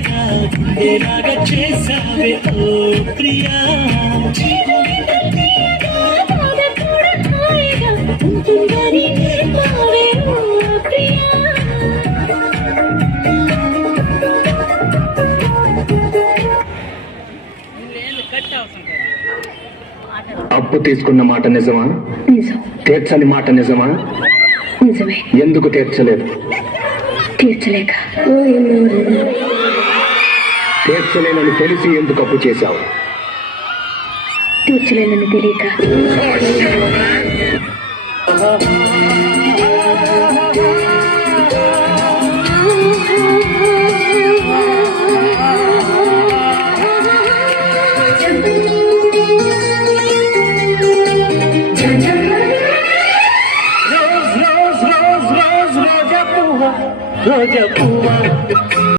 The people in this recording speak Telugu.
మెత్తగా ఉండేలాగా చేసావే ఓ ప్రియా. అప్పు తీసుకున్న మాట నిజమా? నిజం. తీర్చని మాట నిజమా? నిజమే. ఎందుకు తీర్చలేదు? తీర్చలేక. తీర్చలేనని తెలిసి ఎందుకు అప్పు చేశావు? తీర్చలేనని తెలియక.